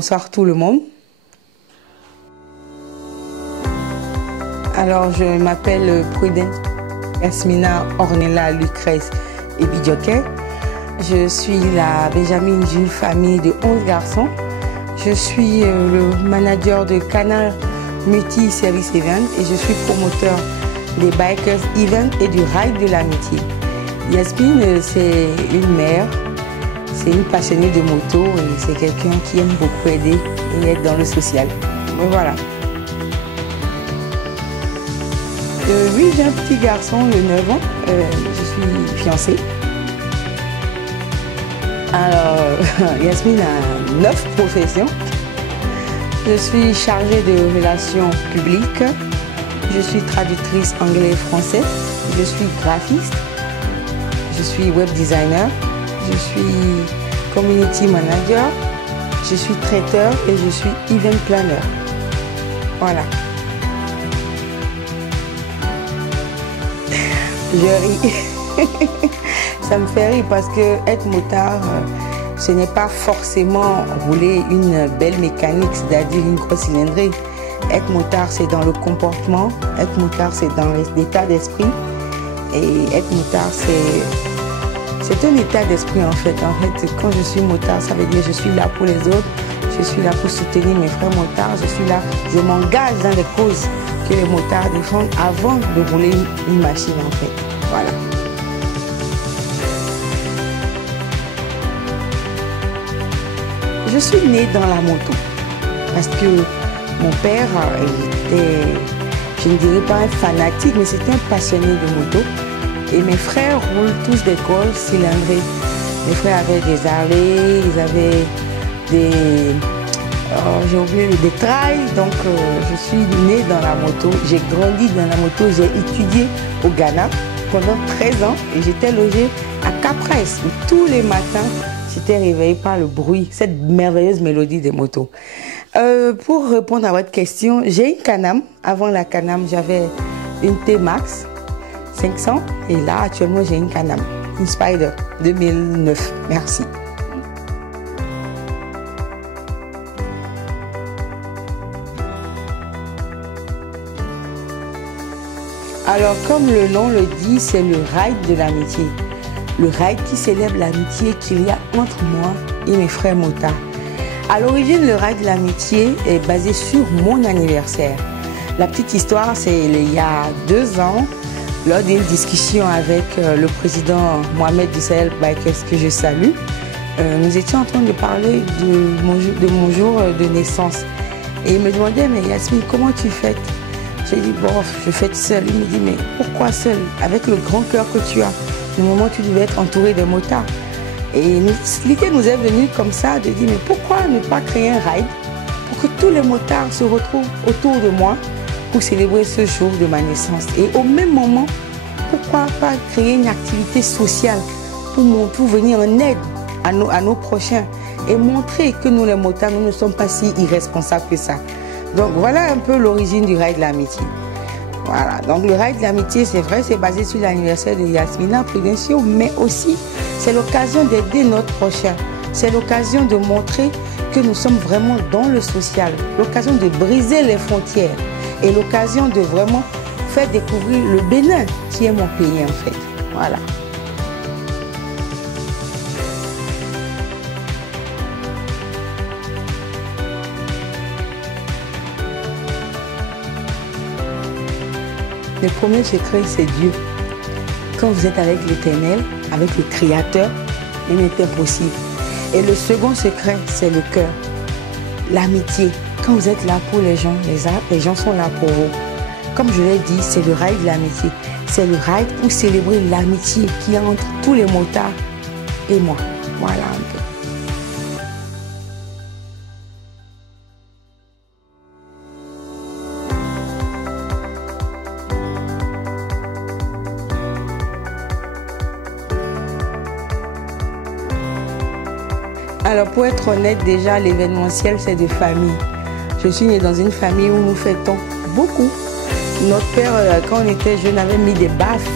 Bonsoir tout le monde. Alors je m'appelle Prudence Yasmina Ornella Lucrèce et Bidjoké. Je suis la Benjamin d'une famille de 11 garçons. Je suis le manager de Canal Multi Service Event et je suis promoteur des Bikers Event et du Ride de l'Amitié. Yasmine, c'est une mère, c'est une passionnée de moto et c'est quelqu'un qui aime beaucoup aider et être dans le social. Mais voilà. Oui, j'ai un petit garçon de 9 ans. Je suis fiancée. Alors, Yasmine a 9 professions. Je suis chargée de relations publiques. Je suis traductrice anglais-français. Je suis graphiste. Je suis web designer. Je suis community manager. Je suis traiteur et je suis event planner. Voilà. Je ris. Ça me fait rire parce que être motard, ce n'est pas forcément rouler une belle mécanique, c'est-à-dire une grosse cylindrée. Être motard, c'est dans le comportement. Être motard, c'est dans l'état d'esprit. Et être motard, c'est un état d'esprit en fait. En fait, quand je suis motard, ça veut dire que je suis là pour les autres. Je suis là pour soutenir mes frères motards. Je suis là, je m'engage dans les causes que les motards défendent avant de rouler une machine en fait. Voilà. Je suis née dans la moto parce que mon père était, je ne dirais pas un fanatique, mais c'était un passionné de moto. Et mes frères roulent tous des Golf cylindrés. Mes frères avaient des Harley, ils avaient des... j'ai oublié des trails, donc je suis née dans la moto. J'ai grandi dans la moto, j'ai étudié au Ghana pendant 13 ans et j'étais logée à Cap-Pres où tous les matins j'étais réveillée par le bruit, cette merveilleuse mélodie des motos. Pour répondre à votre question, j'ai une Can-Am. Avant la Can-Am, j'avais une T-Max 500 et là actuellement j'ai une Can-Am, une Spider 2009. Merci. Alors, comme le nom le dit, c'est le ride de l'amitié. Le ride qui célèbre l'amitié qu'il y a entre moi et mes frères motards. À l'origine, le ride de l'amitié est basé sur mon anniversaire. La petite histoire, c'est il y a 2 ans, lors d'une discussion avec le président Mohamed du Sahel Bikers, que je salue, nous étions en train de parler de mon jour de naissance. Et il me demandait, mais Yasmine, comment tu fêtes? J'ai dit, bon, je fête seule. Il me dit, mais pourquoi seule? Avec le grand cœur que tu as, du moment où tu devais être entouré de motards. Et l'idée nous est venue comme ça, de dire, mais pourquoi ne pas créer un ride pour que tous les motards se retrouvent autour de moi pour célébrer ce jour de ma naissance. Et au même moment, pourquoi pas créer une activité sociale pour venir en aide à nos prochains et montrer que nous les motards, nous ne sommes pas si irresponsables que ça. Donc voilà un peu l'origine du ride de l'amitié. Voilà, donc le ride de l'amitié, c'est vrai, c'est basé sur l'anniversaire de Yasmina Prudencio, mais aussi c'est l'occasion d'aider notre prochain. C'est l'occasion de montrer que nous sommes vraiment dans le social, l'occasion de briser les frontières et l'occasion de vraiment faire découvrir le Bénin qui est mon pays en fait. Voilà. Le premier secret, c'est Dieu. Quand vous êtes avec l'Éternel, avec le Créateur, il n'est impossible. Et le second secret, c'est le cœur. L'amitié. Quand vous êtes là pour les gens sont là pour vous. Comme je l'ai dit, c'est le ride de l'amitié. C'est le ride pour célébrer l'amitié qu'il y a entre tous les motards et moi. Voilà un peu. Alors pour être honnête, déjà l'événementiel c'est de famille. Je suis née dans une famille où nous fêtons beaucoup. Notre père, quand on était jeune, avait mis des baffes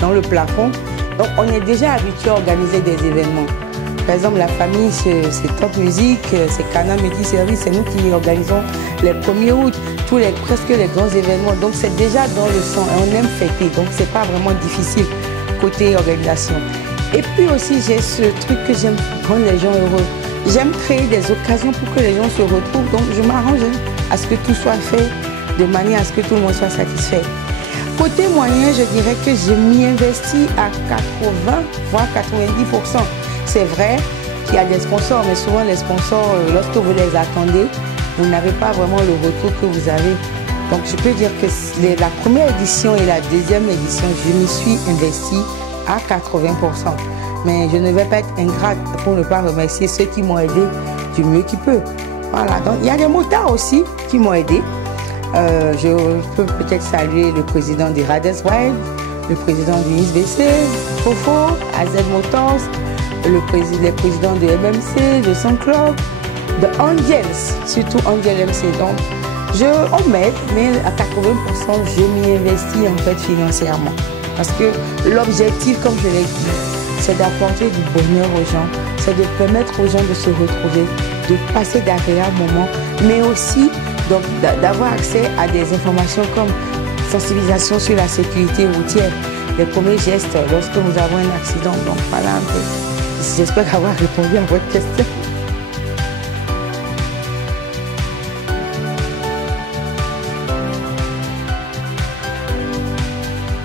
dans le plafond. Donc on est déjà habitué à organiser des événements. Par exemple, la famille, c'est Top Music, c'est Cana Midi Service, c'est nous qui organisons les 1er août, presque les grands événements. Donc c'est déjà dans le sang et on aime fêter. Donc c'est pas vraiment difficile côté organisation. Et puis aussi, j'ai ce truc que j'aime rendre les gens heureux. J'aime créer des occasions pour que les gens se retrouvent. Donc je m'arrange à ce que tout soit fait de manière à ce que tout le monde soit satisfait. Côté moyen, je dirais que je m'y investis à 80 voire 90%. C'est vrai qu'il y a des sponsors, mais souvent les sponsors, lorsque vous les attendez, vous n'avez pas vraiment le retour que vous avez. Donc je peux dire que la première édition et la deuxième édition, je m'y suis investie à 80%. Mais je ne vais pas être ingrate pour ne pas remercier ceux qui m'ont aidé du mieux qu'ils peuvent. Voilà, donc il y a des motards aussi qui m'ont aidé. Je peux peut-être saluer le président des Riders Wild, le président du ISBC, Fofo, AZ Motors, les présidents de MMC, de Sun Club, de Angels, surtout Angel MC. Donc, on m'aide, mais à 80%, je m'y investis en fait financièrement. Parce que l'objectif, comme je l'ai dit, c'est d'apporter du bonheur aux gens, c'est de permettre aux gens de se retrouver, de passer d'agréables moments, mais aussi d'avoir accès à des informations comme sensibilisation sur la sécurité routière, les premiers gestes lorsque nous avons un accident. Donc voilà un peu. J'espère avoir répondu à votre question.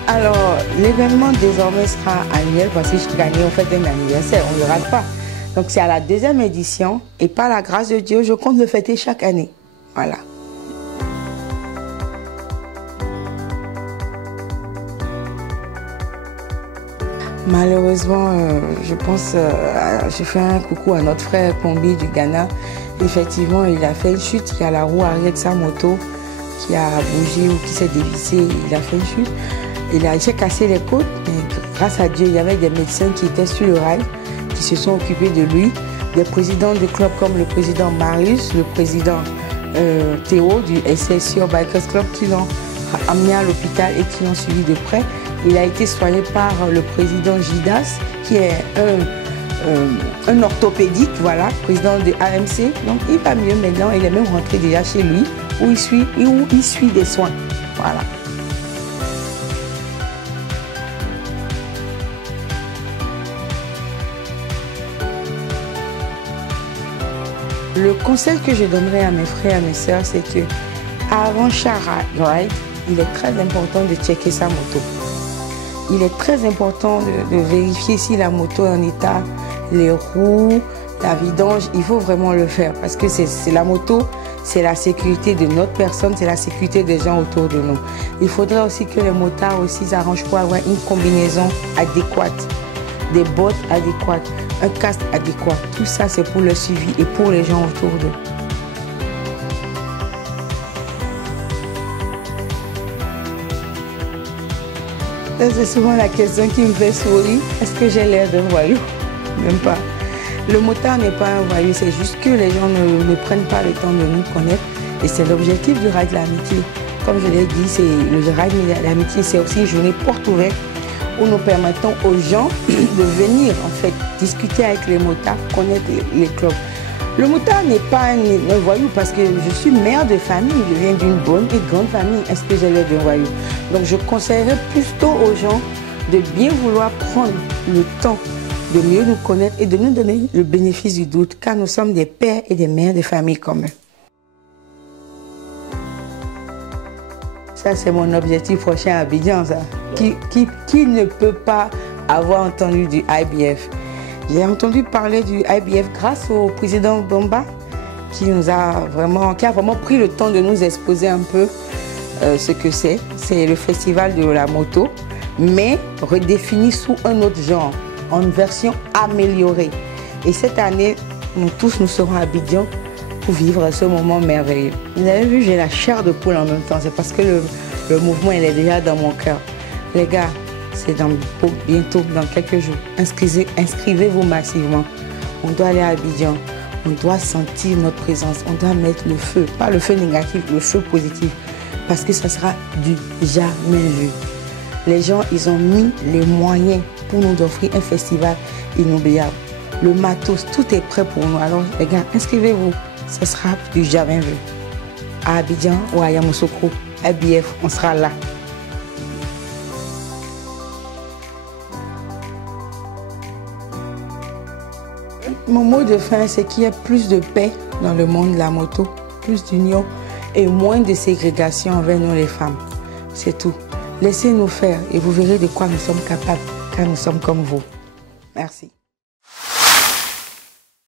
Alors, l'événement désormais sera annuel parce que chaque année on fait un anniversaire, on ne le rate pas. Donc c'est à la deuxième édition et par la grâce de Dieu, je compte le fêter chaque année. Voilà. Malheureusement, je pense, je fais un coucou à notre frère Kombi du Ghana. Effectivement, il a fait une chute, il y a la roue arrière de sa moto qui a bougé ou qui s'est dévissée, il a fait une chute. Il s'est cassé les côtes, mais grâce à Dieu, il y avait des médecins qui étaient sur le rail, qui se sont occupés de lui. Des présidents du club comme le président Marius, le président Théo du SSU Bikers Club qui l'ont amené à l'hôpital et qui l'ont suivi de près. Il a été soigné par le président Gidas, qui est un orthopédique, voilà, président de AMC. Donc il va mieux maintenant, il est même rentré déjà chez lui, où il suit des soins. Voilà. Le conseil que je donnerais à mes frères et à mes sœurs, c'est que avant chaque ride, il est très important de checker sa moto. Il est très important de vérifier si la moto est en état, les roues, la vidange. Il faut vraiment le faire parce que c'est la moto, c'est la sécurité de notre personne, c'est la sécurité des gens autour de nous. Il faudrait aussi que les motards aussi s'arrangent pour avoir une combinaison adéquate, des bottes adéquates, un casque adéquat. Tout ça, c'est pour le suivi et pour les gens autour d'eux. C'est souvent la question qui me fait sourire. Est-ce que j'ai l'air d'un voyou? Même pas. Le motard n'est pas un voyou, c'est juste que les gens ne prennent pas le temps de nous connaître. Et c'est l'objectif du Ride de l'Amitié. Comme je l'ai dit, le Ride de l'Amitié, c'est aussi une journée porte ouverte où nous permettons aux gens de venir en fait discuter avec les motards, connaître les clubs. Le motard n'est pas un voyou parce que je suis mère de famille, je viens d'une bonne et grande famille. Est-ce que j'ai l'air d'un voyou? Donc je conseillerais plutôt aux gens de bien vouloir prendre le temps de mieux nous connaître et de nous donner le bénéfice du doute car nous sommes des pères et des mères de famille communs. Ça c'est mon objectif prochain à Abidjan, ça. Qui ne peut pas avoir entendu du IBF? J'ai entendu parler du IBF grâce au président Bomba qui a vraiment pris le temps de nous exposer un peu ce que c'est. C'est le festival de la moto, mais redéfini sous un autre genre, en version améliorée. Et cette année, nous tous, nous serons à Abidjan pour vivre ce moment merveilleux. Vous avez vu, j'ai la chair de poule en même temps. C'est parce que le mouvement, il est déjà dans mon cœur. Les gars, c'est bientôt, dans quelques jours. Inscrivez-vous massivement. On doit aller à Abidjan. On doit sentir notre présence. On doit mettre le feu. Pas le feu négatif, le feu positif. Parce que ça sera du jamais vu. Les gens, ils ont mis les moyens pour nous offrir un festival inoubliable. le matos, tout est prêt pour nous. Alors les gars, inscrivez-vous, ce sera du jamais vu. À Abidjan ou à Yamoussoukro, à BF, on sera là. Mon mot de fin, c'est qu'il y ait plus de paix dans le monde de la moto, plus d'union et moins de ségrégation envers nous les femmes. C'est tout. Laissez-nous faire et vous verrez de quoi nous sommes capables quand nous sommes comme vous. Merci.